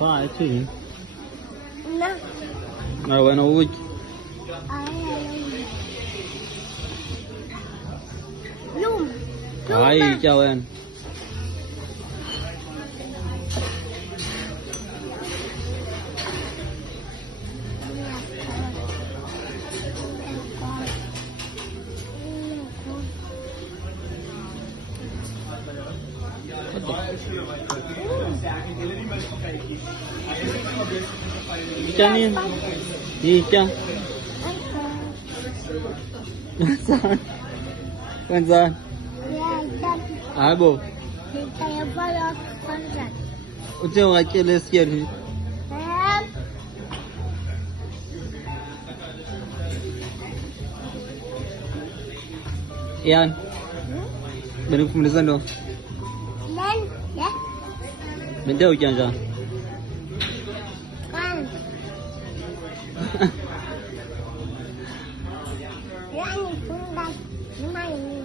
Phải chứ. Nó. Rồi vậy nó vui. Zoom. Đấy, chào em. Ikan ni. Ikan. Saan? Kan saan? Ah, bo. Kaya pala pansan. Unsa yung Achilles yan? Yan. Benar pemeriksaan dong. Then, ya, Benda hujan sah. kan. Yang ini pun dah lumayan.